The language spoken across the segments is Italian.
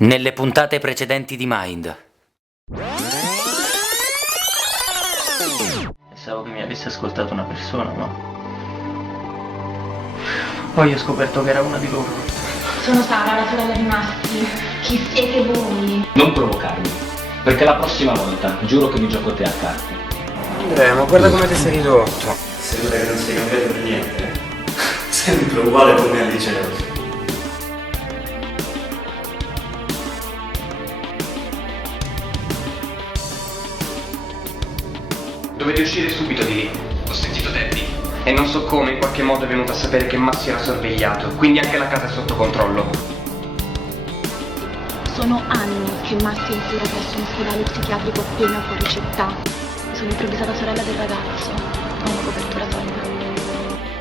Nelle puntate precedenti di Mind. Pensavo che mi avesse ascoltato una persona, no? Poi ho scoperto che era una di loro. Sono Sara, la sorella di Massi. Chi siete voi? Non provocarmi, perché la prossima volta giuro che mi gioco te a carte. Ma guarda come ti sei ridotto. Sembra che non sia cambiato per niente. Sempre uguale come al liceo. Dovete uscire subito di lì. Ho sentito Debbie. E non so come, in qualche modo è venuto a sapere che Massi era sorvegliato. Quindi anche la casa è sotto controllo. Sono anni che Massi è in cura presso un ospedale psichiatrico appena fuori città. Sono improvvisata sorella del ragazzo. Ho una copertura solida.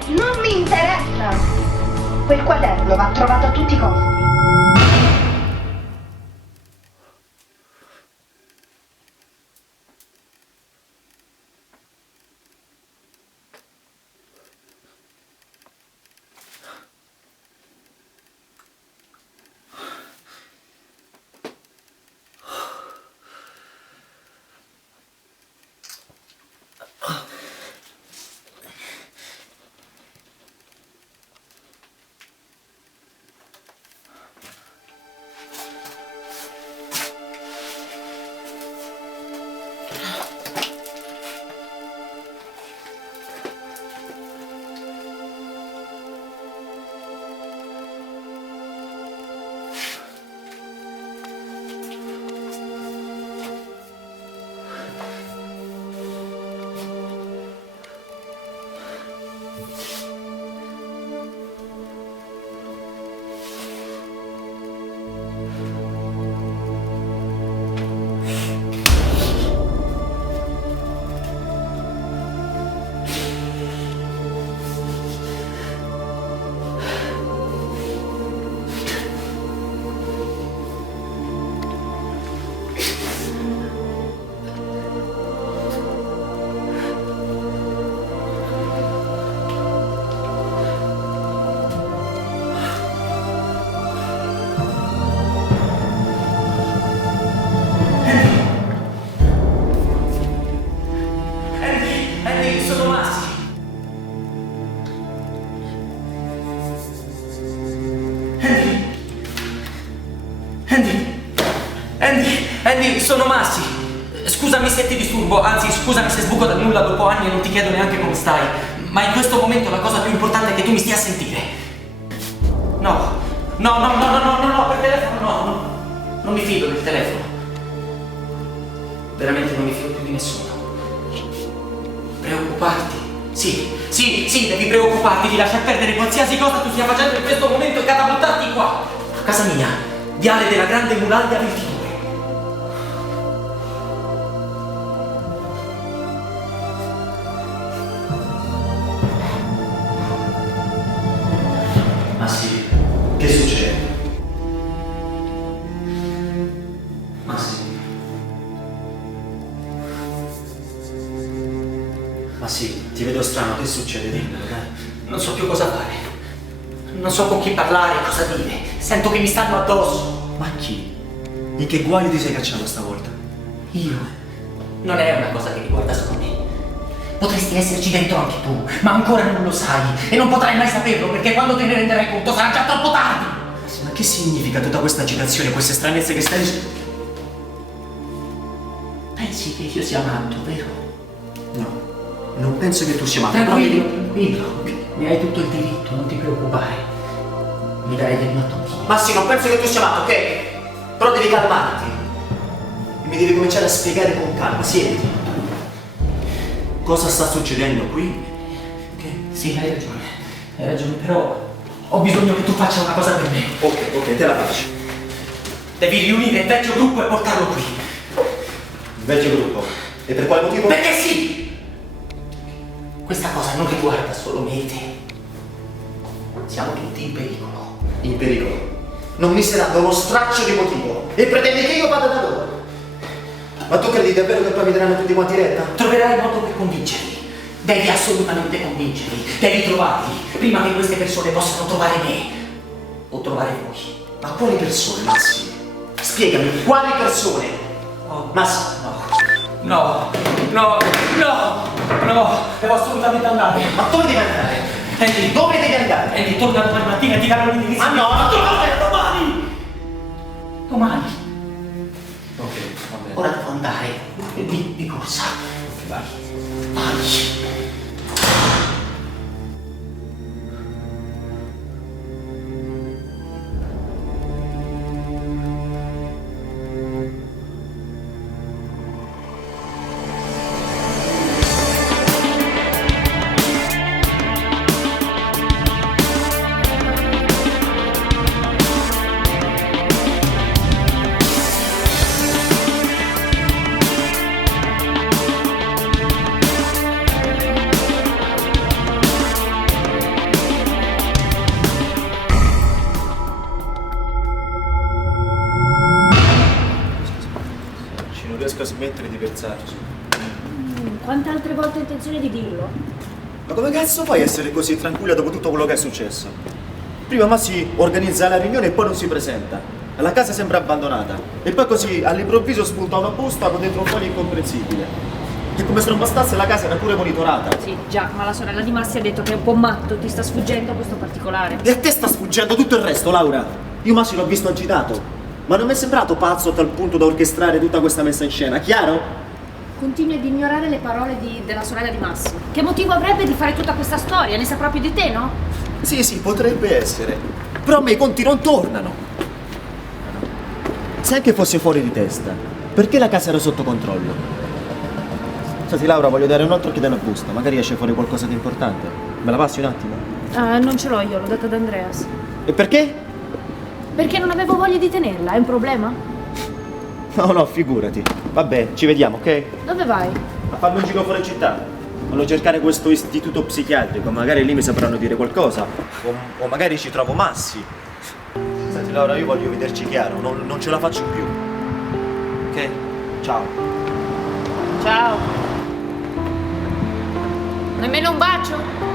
Non mi interessa! Quel quaderno va trovato a tutti i costi. Andy, sono Massi. Scusami se ti disturbo, anzi scusami se sbuco dal nulla dopo anni e non ti chiedo neanche come stai. Ma in questo momento la cosa più importante è che tu mi stia a sentire. No, per telefono no. Non mi fido del telefono. Veramente non mi fido più di nessuno. Preoccuparti. Sì, devi preoccuparti di lasciar perdere qualsiasi cosa tu stia facendo in questo momento e catapultarti qua. A casa mia, viale della Grande Muraglia 22. Che succede? Ma sì, ti vedo strano, che succede? Dimmelo, dai. Non so più cosa fare. Non so con chi parlare, cosa dire. Sento che mi stanno addosso. Ma chi? In che guaio ti sei cacciato stavolta? Io? Non è una cosa che riguarda solo me. Potresti esserci dentro anche tu, ma ancora non lo sai. E non potrai mai saperlo, perché quando te ne renderai conto sarà già troppo tardi. Ma che significa tutta questa agitazione, queste stranezze che stai... Pensi che io sia matto, vero? No, non penso che tu sia matto. Tranquillo. Ne hai tutto il diritto, non ti preoccupare. Mi darai del matto anch'io. Massi, non penso che tu sia matto, ok? Però devi calmarti. E mi devi cominciare a spiegare con calma, siediti. Cosa sta succedendo qui? Che? Sì, hai ragione, però ho bisogno che tu faccia una cosa per me. Ok, te la faccio. Devi riunire il vecchio gruppo e portarlo qui. Il vecchio gruppo? E per quale motivo? Perché sì! Questa cosa non riguarda solo me e te. Siamo tutti in pericolo. In pericolo? Non mi stai dando uno straccio di motivo. E pretendi che io vada da loro? Ma tu credi davvero che poi mi daranno tutti quanti retta? Troverai modo per convincerli. Devi assolutamente convincerli. Devi trovarli prima che queste persone possano trovare me. O trovare voi. Ma quali persone, Massi? Spiegami, quali persone? Oh. Massimo, No, no, no, no, devo assolutamente andare. ma dove devi andare? Andy, Dove devi andare? Andy, torna domani mattina e ti danno l'indirizzo. Ma no, no, domani! Domani! Ok, va bene. Ora devo andare. Di corsa. Vai. Vai. Non riesco a smettere di pensarci. Quante altre volte ho intenzione di dirlo? Ma come cazzo fai a essere così tranquilla dopo tutto quello che è successo? Prima Massi organizza la riunione e poi non si presenta. La casa sembra abbandonata. E poi così all'improvviso spunta una busta con dentro un foglio incomprensibile. E come se non bastasse la casa era pure monitorata. Sì, già, ma la sorella di Massi ha detto che è un po' matto, ti sta sfuggendo questo particolare. E a te sta sfuggendo tutto il resto, Laura. Io Massi l'ho visto agitato. Ma non mi è sembrato pazzo a tal punto da orchestrare tutta questa messa in scena, chiaro? Continui ad ignorare le parole della sorella di Massi. Che motivo avrebbe di fare tutta questa storia? Ne sa proprio di te, no? Sì, potrebbe essere. Però a me i conti non tornano. Se anche fosse fuori di testa, perché la casa era sotto controllo? Senti Laura, voglio dare un altro occhio alla busta, magari esce fuori qualcosa di importante. Me la passi un attimo? Non ce l'ho io, l'ho data ad Andreas. E perché? Perché non avevo voglia di tenerla, è un problema? No, figurati. Vabbè, ci vediamo, ok? Dove vai? A farmi un giro fuori città. Voglio cercare questo istituto psichiatrico, magari lì mi sapranno dire qualcosa. O magari ci trovo Massi. Senti Laura, io voglio vederci chiaro, non ce la faccio più. Ok? Ciao. Ciao. Nemmeno un bacio?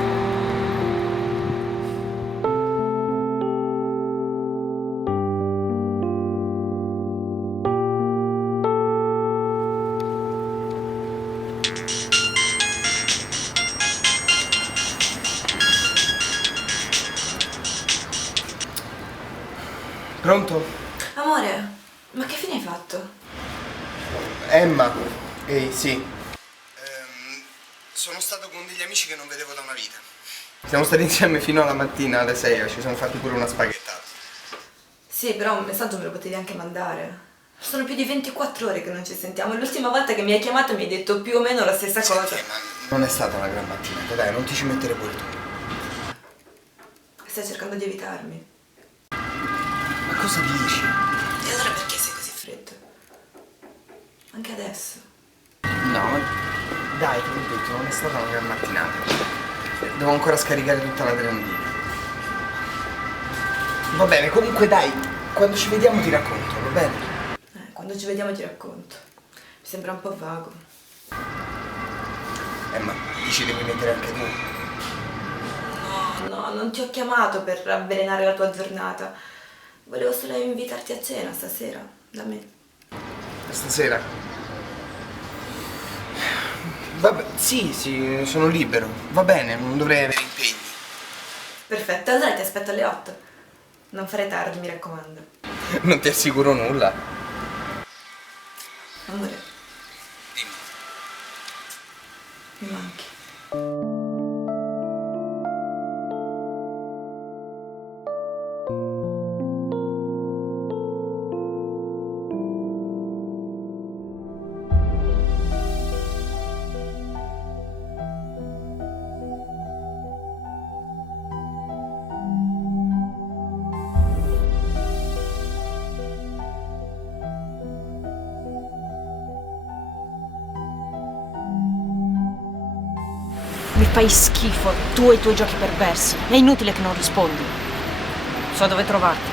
Pronto? Amore, ma che fine hai fatto? Emma? Ehi, sì. Sono stato con degli amici che non vedevo da una vita. Siamo stati insieme fino alla mattina alle 6, ci siamo fatti pure una spaghettata. Sì, però un messaggio me lo potevi anche mandare. Sono più di 24 ore che non ci sentiamo e l'ultima volta che mi hai chiamato mi hai detto più o meno la stessa cosa. Ma non è stata una gran mattinata, dai, non ti ci mettere pure tu. Stai cercando di evitarmi. Ma cosa dici? E allora perché sei così freddo? Anche adesso. No, ma dai, ti ho detto, non è stata una gran mattinata. Devo ancora scaricare tutta l'adrenalina. Va bene, comunque dai, quando ci vediamo ti racconto, va bene? Quando ci vediamo ti racconto. Mi sembra un po' vago. Ma dici devi mettere anche tu? No, non ti ho chiamato per avvelenare la tua giornata. Volevo solo invitarti a cena stasera, da me. Stasera? Vabbè, sì, sono libero. Va bene, non dovrei avere impegni. Perfetto, allora ti aspetto alle 8. Non fare tardi, mi raccomando. Non ti assicuro nulla. Amore. Dimmi. Mi manchi. Mi fai schifo, tu e i tuoi giochi perversi. È inutile che non rispondi. So dove trovarti.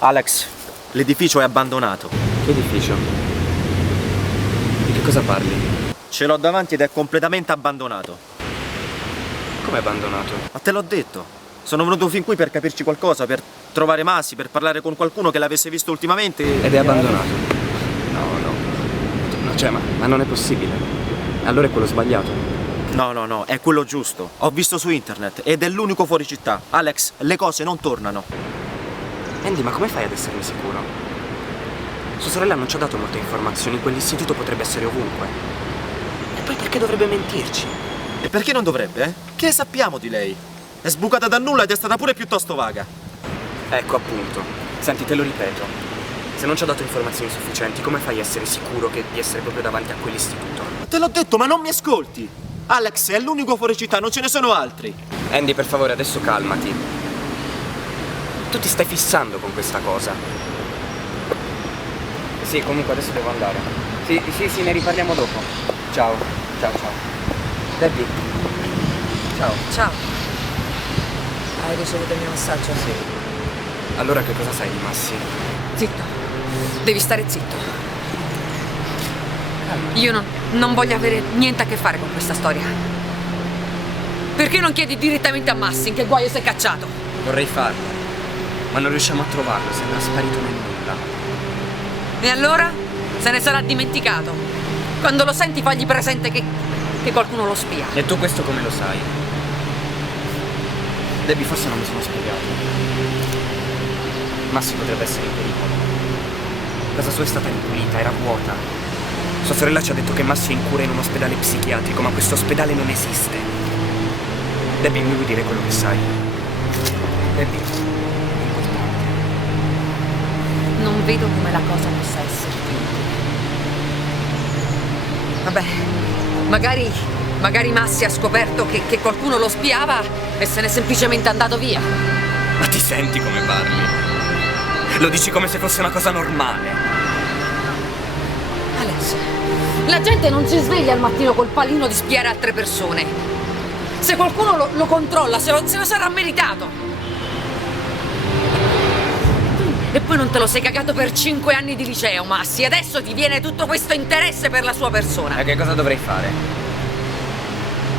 Alex, l'edificio è abbandonato. Che edificio? Di che cosa parli? Ce l'ho davanti ed è completamente abbandonato. Come abbandonato? Ma te l'ho detto. Sono venuto fin qui per capirci qualcosa, per trovare Massi, per parlare con qualcuno che l'avesse visto ultimamente. Ed è abbandonato? No, cioè, ma non è possibile. Allora è quello sbagliato. No, è quello giusto. Ho visto su internet ed è l'unico fuori città. Alex, le cose non tornano. Andy, ma come fai ad esserne sicuro? Sua sorella non ci ha dato molte informazioni, quell'istituto potrebbe essere ovunque. E poi perché dovrebbe mentirci? E perché non dovrebbe, eh? Che sappiamo di lei? È sbucata da nulla ed è stata pure piuttosto vaga. Ecco appunto. Senti, te lo ripeto. Se non ci ha dato informazioni sufficienti, come fai a essere sicuro di essere proprio davanti a quell'istituto? Te l'ho detto, ma non mi ascolti! Alex è l'unico fuori città, non ce ne sono altri. Andy, per favore, adesso calmati. Tu ti stai fissando con questa cosa. Sì, comunque adesso devo andare. Sì, ne riparliamo dopo. Ciao. Debbie. Ciao. Hai ricevuto il mio messaggio? Sì. Allora che cosa sai di Massi? Zitto. Devi stare zitto. Io non voglio avere niente a che fare con questa storia. Perché non chiedi direttamente a Massi in che guaio sei cacciato? Vorrei farlo, ma non riusciamo a trovarlo, sembra sparito nel nulla. E allora? Se ne sarà dimenticato. Quando lo senti fagli presente che qualcuno lo spia. E tu questo come lo sai? Debbie, forse non mi sono spiegato. Massi potrebbe essere in pericolo. Casa sua è stata ripulita, era vuota. Sua sorella ci ha detto che Massi è in cura in un ospedale psichiatrico, ma questo ospedale non esiste. Debbie, mi vuoi dire quello che sai? Debbie, è importante. Non vedo come la cosa possa essere finita. Vabbè, magari Massi ha scoperto che qualcuno lo spiava e se n'è semplicemente andato via. Ma ti senti come parli? Lo dici come se fosse una cosa normale. Alex, la gente non si sveglia al mattino col pallino di spiare altre persone. Se qualcuno lo controlla, se lo sarà meritato. E poi non te lo sei cagato per 5 anni di liceo, Massi. Adesso ti viene tutto questo interesse per la sua persona. E che cosa dovrei fare?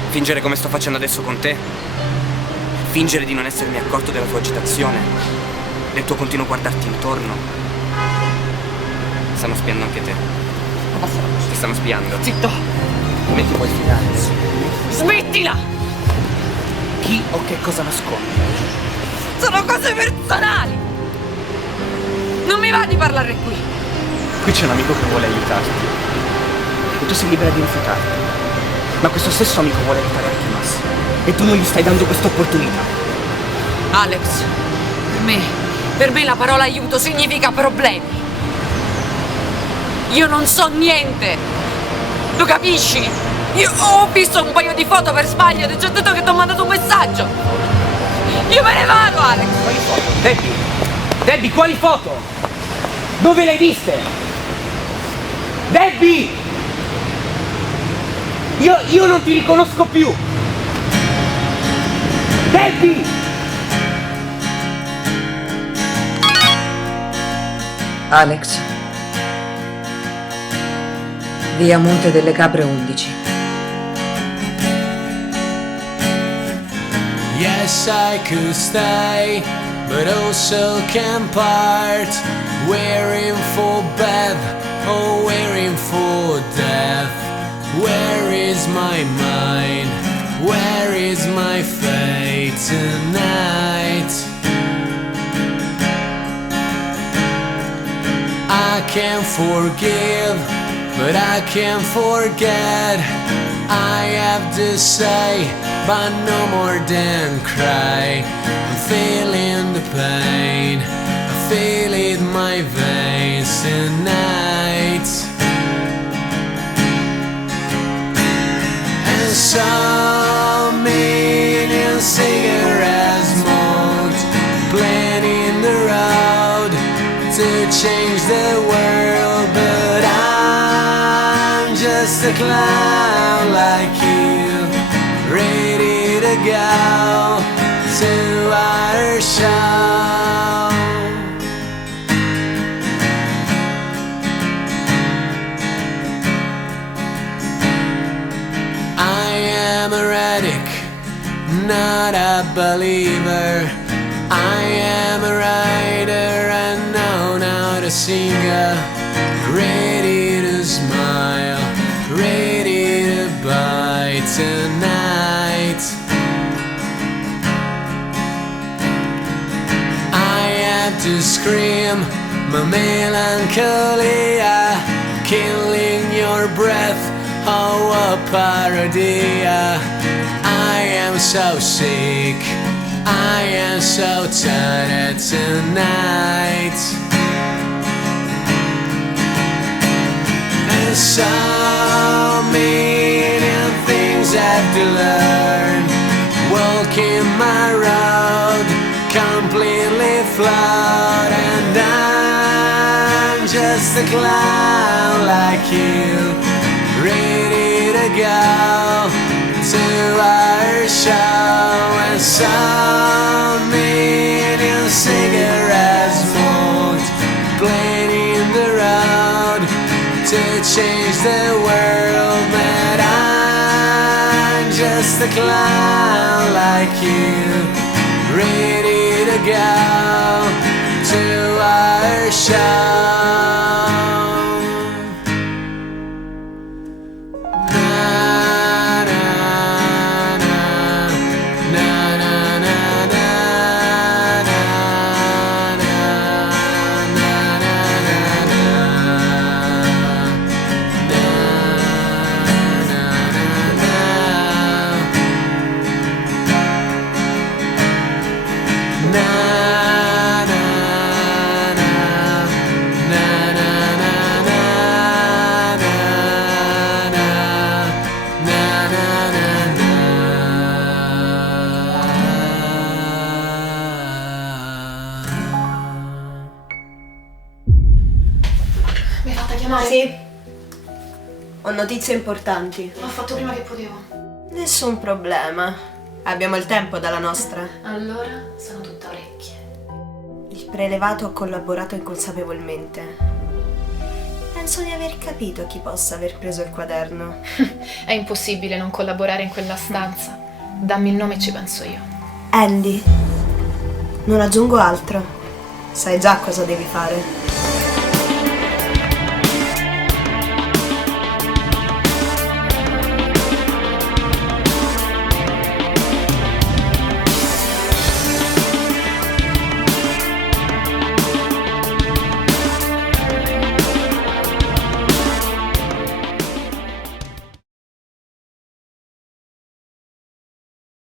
Fingere come sto facendo adesso con te? Fingere di non essermi accorto della tua agitazione? Del tuo continuo guardarti intorno? Stanno spiando anche te. Ti stanno spiando. Zitto! Come ti puoi fidare? Smettila! Chi o che cosa nasconde? Sono cose personali! Non mi va di parlare qui! Qui c'è un amico che vuole aiutarti. E tu sei libera di rifiutarti. Ma questo stesso amico vuole aiutare anche Massi. E tu non gli stai dando questa opportunità. Alex, per me la parola aiuto significa problemi. Io non so niente. Lo capisci? Io ho visto un paio di foto per sbaglio e ti ho detto che ti ho mandato un messaggio. Io me ne vado, Alex. Quali foto? Debbie, quali foto? Dove le hai viste? Debbie! Io non ti riconosco più! Debbie! Alex. Via Monte delle Capre 11. Yes, I could stay, but also can part. Wearing for bed or wearing for death. Where is my mind? Where is my fate tonight? I can't forgive, but I can't forget. I have to say, but no more than cry. I'm feeling the pain, I feel it in my veins tonight. And so million cigarettes smoked, planning the road to change the world, but I'm just a clown like you, ready to go to our show. a believer. I am a writer and know now to sing, ready to smile, ready to buy tonight. I have to scream my melancholia, killing your breath, oh a parody. I am so sick, I am so tired tonight. And so many things I have to learn, walking my road completely flawed, and I'm just a clown like you, ready to go to our show. And so many cigarettes smoked, playing in the road to change the world, but I'm just a clown like you, ready to go to our show. Mi hai fatta chiamare? Sì. Ho notizie importanti. L'ho fatto prima che potevo. Nessun problema. Abbiamo il tempo dalla nostra. Allora sono tutta orecchie. Il prelevato ha collaborato inconsapevolmente. Penso di aver capito chi possa aver preso il quaderno. È impossibile non collaborare in quella stanza. Dammi il nome e ci penso io. Andy. Non aggiungo altro. Sai già cosa devi fare.